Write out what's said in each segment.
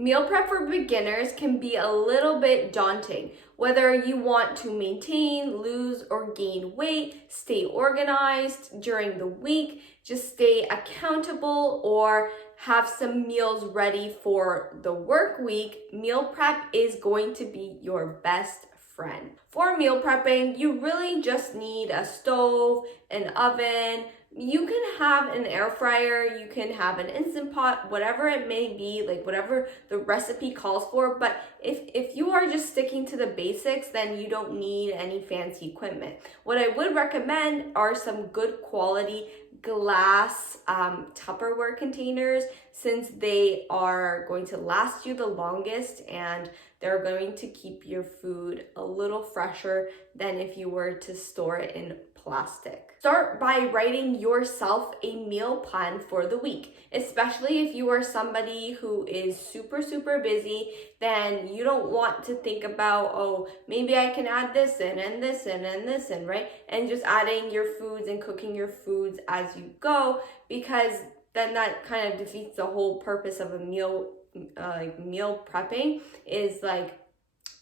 Meal prep for beginners can be a little bit daunting. Whether you want to maintain, lose, or gain weight, stay organized during the week, just stay accountable, or have some meals ready for the work week, meal prep is going to be your best friend. For meal prepping, you really just need a stove, an oven. You can have an air fryer, you can have an Instant Pot, whatever it may be, like whatever the recipe calls for. But if you are just sticking to the basics, then you don't need any fancy equipment. What I would recommend are some good quality glass Tupperware containers, since they are going to last you the longest and they're going to keep your food a little fresher than if you were to store it in plastic. Start by writing yourself a meal plan for the week, especially if you are somebody who is super busy. Then you don't want to think about, oh, maybe I can add this in and this in and this in, right? And just adding your foods and cooking your foods as you go, because then that kind of defeats the whole purpose of a meal prepping. Is like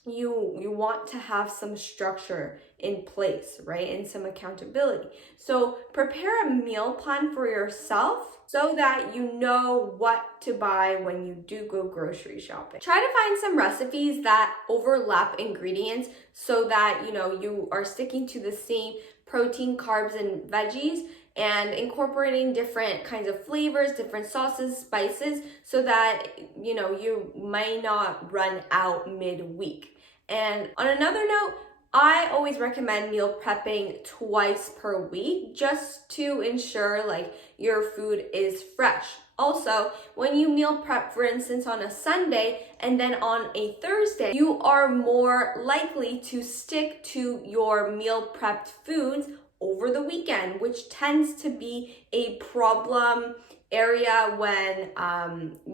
you want to have some structure in place, right? And some accountability. So prepare a meal plan for yourself so that you know what to buy when you do go grocery shopping. Try to find some recipes that overlap ingredients so that you are sticking to the same protein, carbs, and veggies, and incorporating different kinds of flavors, different sauces, spices, so that you might not run out midweek. And on another note, I always recommend meal prepping twice per week, just to ensure like your food is fresh. Also, when you meal prep, for instance, on a Sunday and then on a Thursday, you are more likely to stick to your meal prepped foods over the weekend, which tends to be a problem area when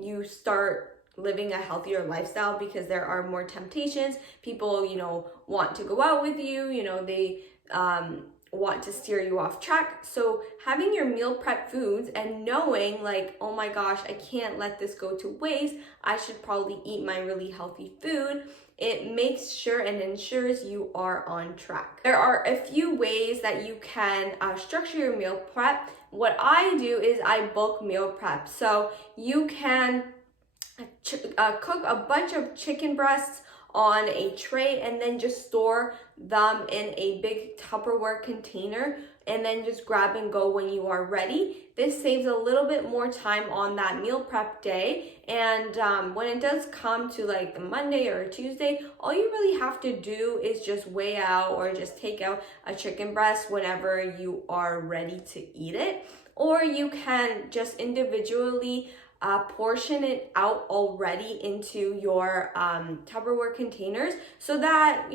you start living a healthier lifestyle, because there are more temptations. People, want to go out with you, they want to steer you off track. So having your meal prep foods and knowing like, oh my gosh, I can't let this go to waste, I should probably eat my really healthy food, it makes sure and ensures you are on track. There are a few ways that you can structure your meal prep. What I do is I bulk meal prep. So you can cook a bunch of chicken breasts on a tray and then just store them in a big Tupperware container, and then just grab and go when you are ready. This saves a little bit more time on that meal prep day. And when it does come to like the Monday or Tuesday, all you really have to do is just weigh out or just take out a chicken breast whenever you are ready to eat it. Or you can just individually portion it out already into your Tupperware containers, so that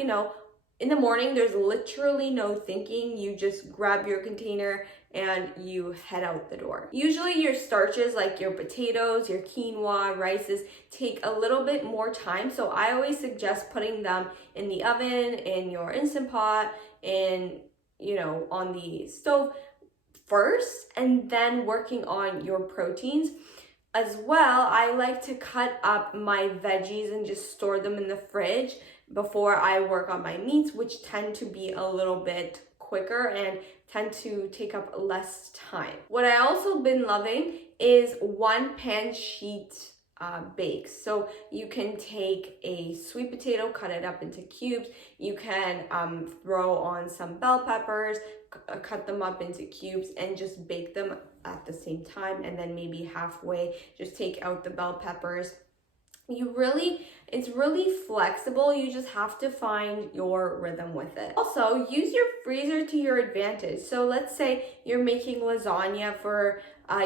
in the morning there's literally no thinking. You just grab your container and you head out the door. Usually your starches like your potatoes, your quinoa, rices take a little bit more time, so I always suggest putting them in the oven, in your Instant Pot, on the stove first, and then working on your proteins. As well, I like to cut up my veggies and just store them in the fridge before I work on my meats, which tend to be a little bit quicker and tend to take up less time. What I also been loving is one pan sheet bakes. So you can take a sweet potato, cut it up into cubes. You can throw on some bell peppers, cut them up into cubes, and just bake them at the same time. And then maybe halfway, just take out the bell peppers. It's really flexible. You just have to find your rhythm with it. Also, use your freezer to your advantage. So let's say you're making lasagna for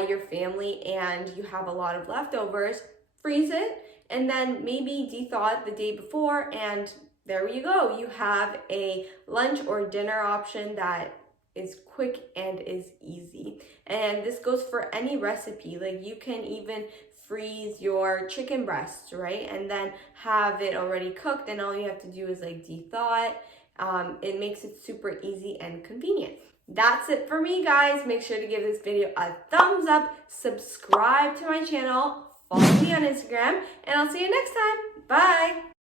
your family and you have a lot of leftovers. Freeze it and then maybe de-thaw it the day before, and there you go. You have a lunch or dinner option that is quick and is easy. And this goes for any recipe. Like you can even freeze your chicken breasts, right? And then have it already cooked, and all you have to do is like de-thaw it. It makes it super easy and convenient. That's it for me, guys. Make sure to give this video a thumbs up, subscribe to my channel, follow me on Instagram, and I'll see you next time. Bye!